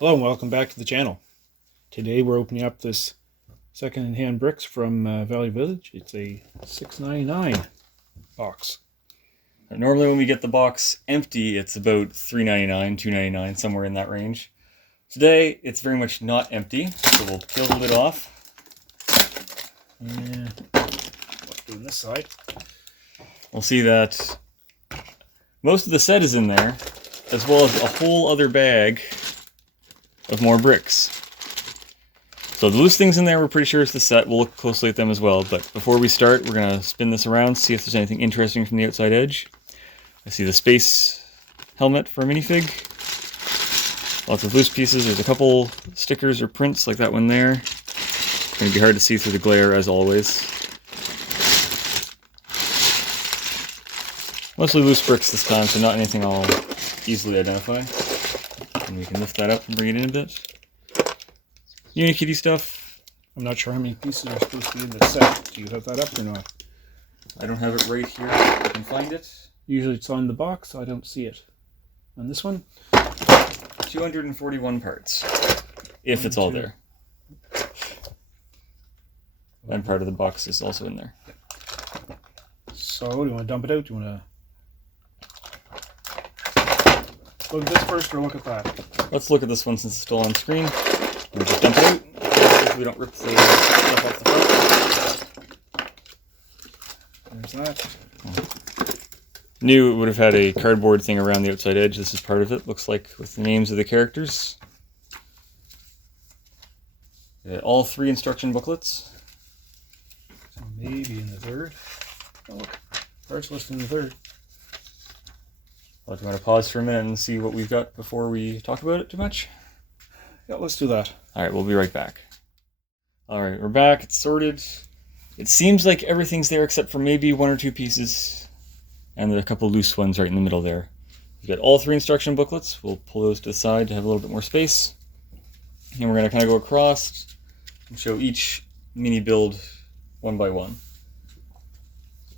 Hello and welcome back to the channel. Today we're opening up this second-hand bricks from Valley Village. It's a $6.99 box. Normally when we get the box empty, it's about $3.99, $2.99, somewhere in that range. Today, it's very much not empty, so we'll peel the lid off. And let's do this side. We'll see that most of the set is in there, as well as a whole other bag of more bricks. So the loose things in there, we're pretty sure it's the set. We'll look closely at them as well, but before we start, we're going to spin this around, see if there's anything interesting from the outside edge. I see the space helmet for a minifig. Lots of loose pieces. There's a couple stickers or prints like that one there. It's going to be hard to see through the glare as always. Mostly loose bricks this time, so not anything I'll easily identify. And we can lift that up and bring it in a bit. Unikitty stuff. I'm not sure how many pieces are supposed to be in the set. Do you have that up or not? I don't have it right here. I can find it. Usually it's on the box. I don't see it. On this one? 241 parts. If it's all there. And part of the box is also in there. So, do you want to dump it out? Do you want to look at this first or look at that? Let's look at this one since it's still on screen. We'll just dump it out. If we don't rip the stuff off the front. There's that. Knew it would have had a cardboard thing around the outside edge. This is part of it. Looks like with the names of the characters. All 3 instruction booklets. So maybe in the third. Oh, look. Parts list in the third. Well, do you want to pause for a minute and see what we've got before we talk about it too much? Yeah, let's do that. Alright, we'll be right back. Alright, we're back. It's sorted. It seems like everything's there except for maybe 1 or 2 pieces. And a couple loose ones right in the middle there. We've got all 3 instruction booklets. We'll pull those to the side to have a little bit more space. And we're going to kind of go across and show each mini build one by one.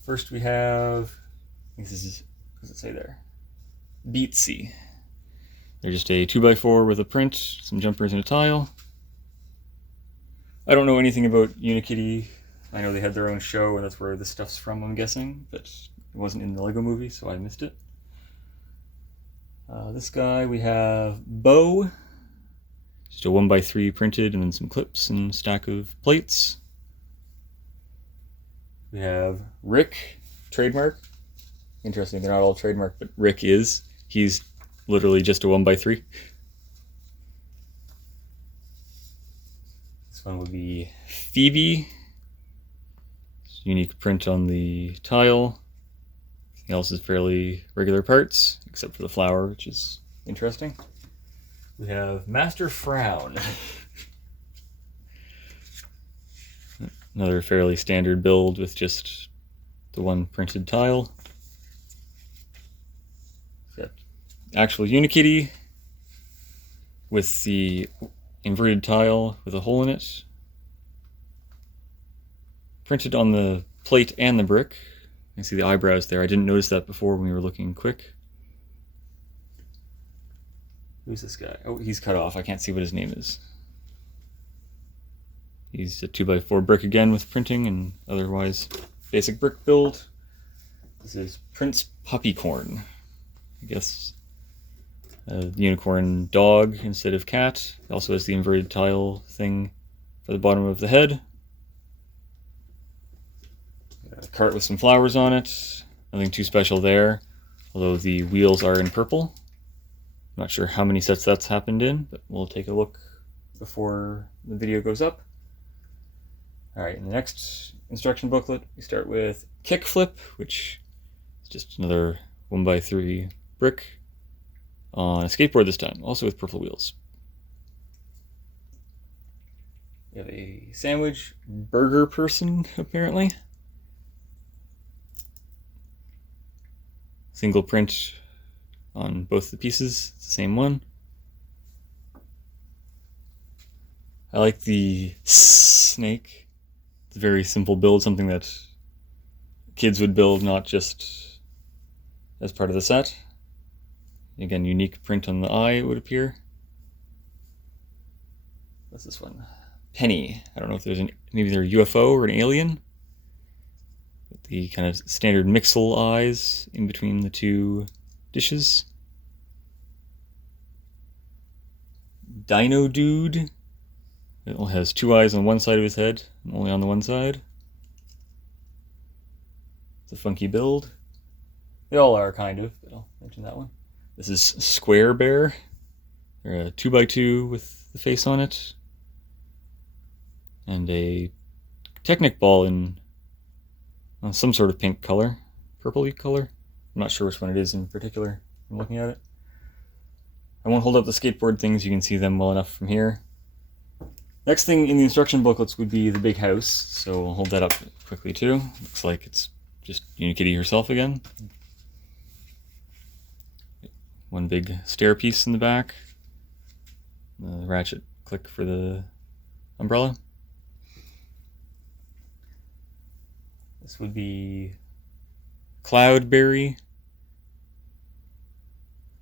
First we have, I think this is, what does it say there? Beatsy. They're just a 2x4 with a print, some jumpers and a tile. I don't know anything about Unikitty. I know they had their own show and that's where this stuff's from, I'm guessing, but it wasn't in the Lego movie, so I missed it. This guy, we have Bo. Just a 1x3 printed, and then some clips and a stack of plates. We have Rick, trademark. Interesting, they're not all trademark, but Rick is. He's literally just a 1x3. This one would be Phoebe. Unique print on the tile. Everything else is fairly regular parts, except for the flower, which is interesting. We have Master Frown. Another fairly standard build with just the one printed tile. We've got actual Unikitty with the inverted tile with a hole in it. Printed on the plate and the brick. You can see the eyebrows there. I didn't notice that before when we were looking quick. Who's this guy? Oh, he's cut off. I can't see what his name is. He's a 2x4 brick again with printing and otherwise basic brick build. This is Prince Puppycorn. I guess a unicorn dog instead of cat. It also has the inverted tile thing for the bottom of the head. A cart with some flowers on it. Nothing too special there, although the wheels are in purple. I'm not sure how many sets that's happened in, but we'll take a look before the video goes up. Alright, in the next instruction booklet, we start with Kickflip, which is just another 1x3 brick on a skateboard this time, also with purple wheels. We have a sandwich burger person, apparently. Single print on both the pieces, it's the same one. I like the snake. It's a very simple build, something that kids would build, not just as part of the set. Again, unique print on the eye, it would appear. what's this one? Penny. I don't know if there's maybe they're a UFO or an alien. With the kind of standard Mixel eyes in between the two dishes. Dino Dude. It only has two eyes on one side of his head, and only on the one side. It's a funky build. They all are, kind of, but I'll mention that one. This is Square Bear. They're a 2x2 with the face on it. And a Technic ball in some sort of pink color. Purpley color. I'm not sure which one it is in particular. I'm looking at it. I won't hold up the skateboard things, you can see them well enough from here. Next thing in the instruction booklets would be the big house, so I'll hold that up quickly too. Looks like it's just Unikitty herself again. One big stair piece in the back. The ratchet click for the umbrella. This would be Cloudberry.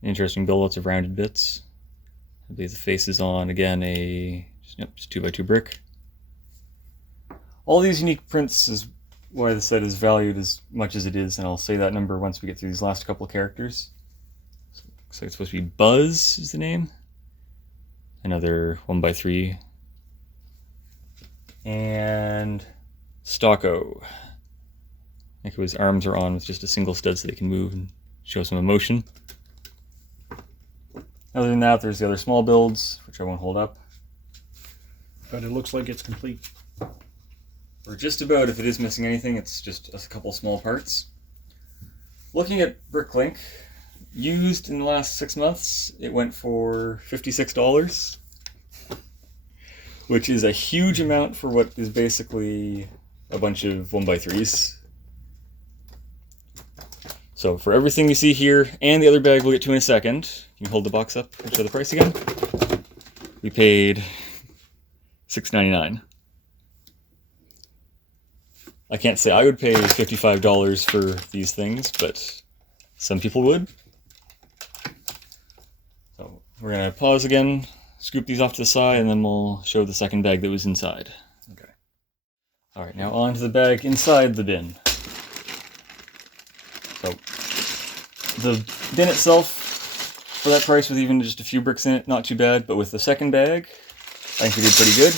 Interesting build, lots of rounded bits. I believe the face is on, again, just 2x2 brick. All these unique prints is why the set is valued as much as it is, and I'll say that number once we get through these last couple of characters. So it looks like it's supposed to be Buzz is the name. Another 1x3. And Stocko. I think his arms are on with just a single stud so they can move and show some emotion. Other than that, there's the other small builds, which I won't hold up. But it looks like it's complete. Or just about. If it is missing anything, it's just a couple small parts. Looking at Bricklink, used in the last 6 months, it went for $56, which is a huge amount for what is basically a bunch of 1x3s. So for everything you see here, and the other bag we'll get to in a second, can you hold the box up and show the price again? We paid $6.99. I can't say I would pay $55 for these things, but some people would. So we're going to pause again, scoop these off to the side, and then we'll show the second bag that was inside. Okay. All right, now on to the bag inside the bin. So the bin itself, for that price, with even just a few bricks in it, not too bad. But with the second bag, I think we did pretty good.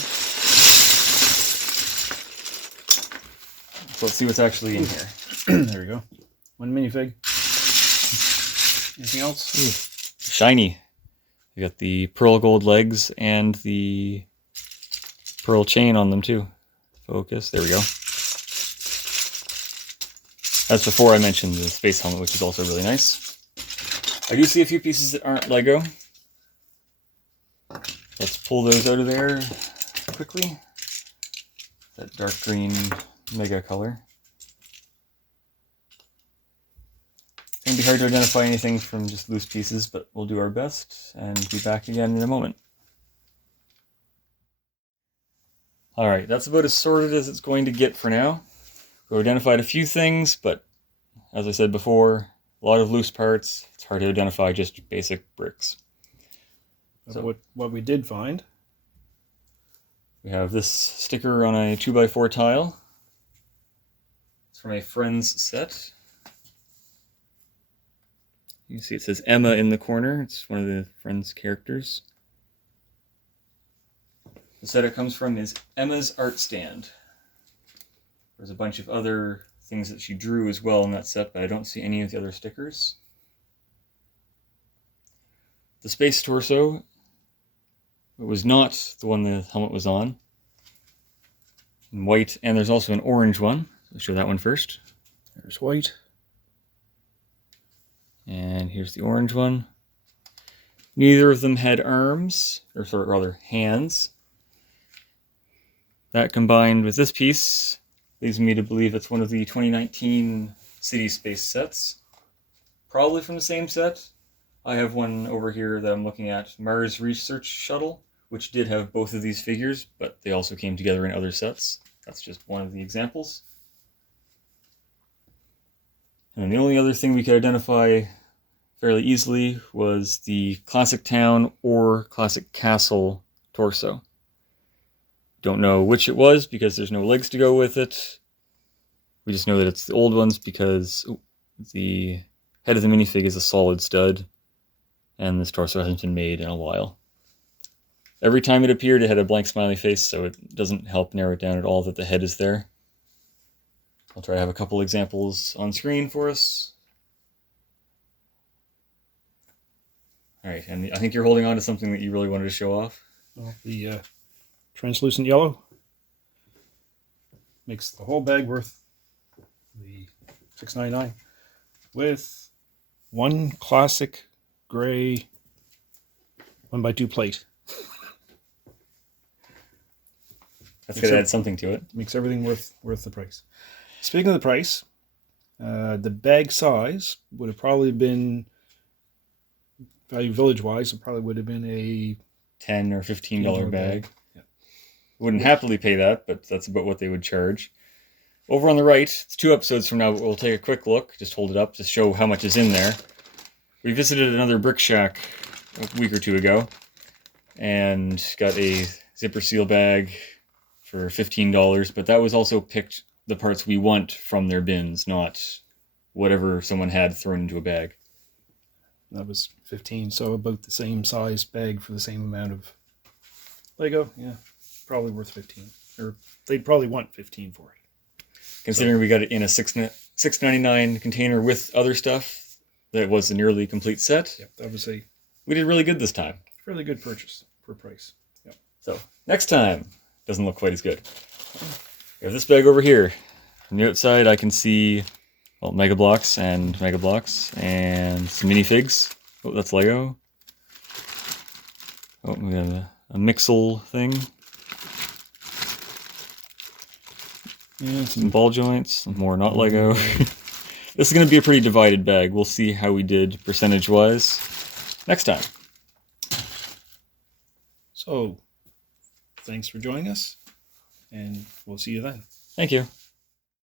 So let's see what's actually in here. There we go. One minifig. Anything else? Ooh, shiny. We got the pearl gold legs and the pearl chain on them too. Focus. There we go. That's before I mentioned the space helmet, which is also really nice. I do see a few pieces that aren't Lego. Let's pull those out of there quickly. That dark green mega color. It's going to be hard to identify anything from just loose pieces, but we'll do our best and be back again in a moment. Alright, that's about as sorted as it's going to get for now. We identified a few things, but as I said before, a lot of loose parts. It's hard to identify just basic bricks. So what we did find, we have this sticker on a 2x4 tile. It's from a Friends set. You can see it says Emma in the corner. It's one of the Friends characters. The set it comes from is Emma's Art Stand. There's a bunch of other things that she drew as well in that set, but I don't see any of the other stickers. The space torso, it was not the one the helmet was on. In white, and there's also an orange one. I'll show that one first. there's white. And here's the orange one. Neither of them had arms, or sort of rather hands. That combined with this piece leads me to believe it's one of the 2019 City Space sets. Probably from the same set. I have one over here that I'm looking at, Mars Research Shuttle, which did have both of these figures, but they also came together in other sets. That's just one of the examples. And the only other thing we could identify fairly easily was the Classic Town or Classic Castle torso. don't know which it was because there's no legs to go with it. We just know that it's the old ones because the head of the minifig is a solid stud, and this torso hasn't been made in a while. Every time it appeared, it had a blank smiley face, so it doesn't help narrow it down at all that the head is there. I'll try to have a couple examples on screen for us. All right, and I think you're holding on to something that you really wanted to show off. Well, the translucent yellow makes the whole bag worth the $6.99 with one classic gray 1x2 plate. That's going to add something to it. Makes everything worth the price. Speaking of the price, the bag size would have probably been, Value Village wise, it probably would have been a $10 or $15 bag. Yeah. Wouldn't happily pay that, but that's about what they would charge. Over on the right, it's 2 episodes from now, we'll take a quick look, just hold it up to show how much is in there. We visited another brick shack a week or 2 ago and got a zipper seal bag for $15, but that was also picked the parts we want from their bins, not whatever someone had thrown into a bag. That was 15, so about the same size bag for the same amount of Lego. Yeah, probably worth 15, or they'd probably want 15 for it. Considering we got it in a $6.99 container with other stuff, that was a nearly complete set. Yep, that was a We did really good this time. fairly good purchase for price. Yep. So next time, doesn't look quite as good. We have this bag over here. From the outside, I can see Mega Blocks and some minifigs. Oh, that's Lego. Oh, we have a Mixel thing. Yeah, Some ball joints, some more not Lego. This is going to be a pretty divided bag. We'll see how we did percentage-wise next time. So, thanks for joining us, and we'll see you then. Thank you.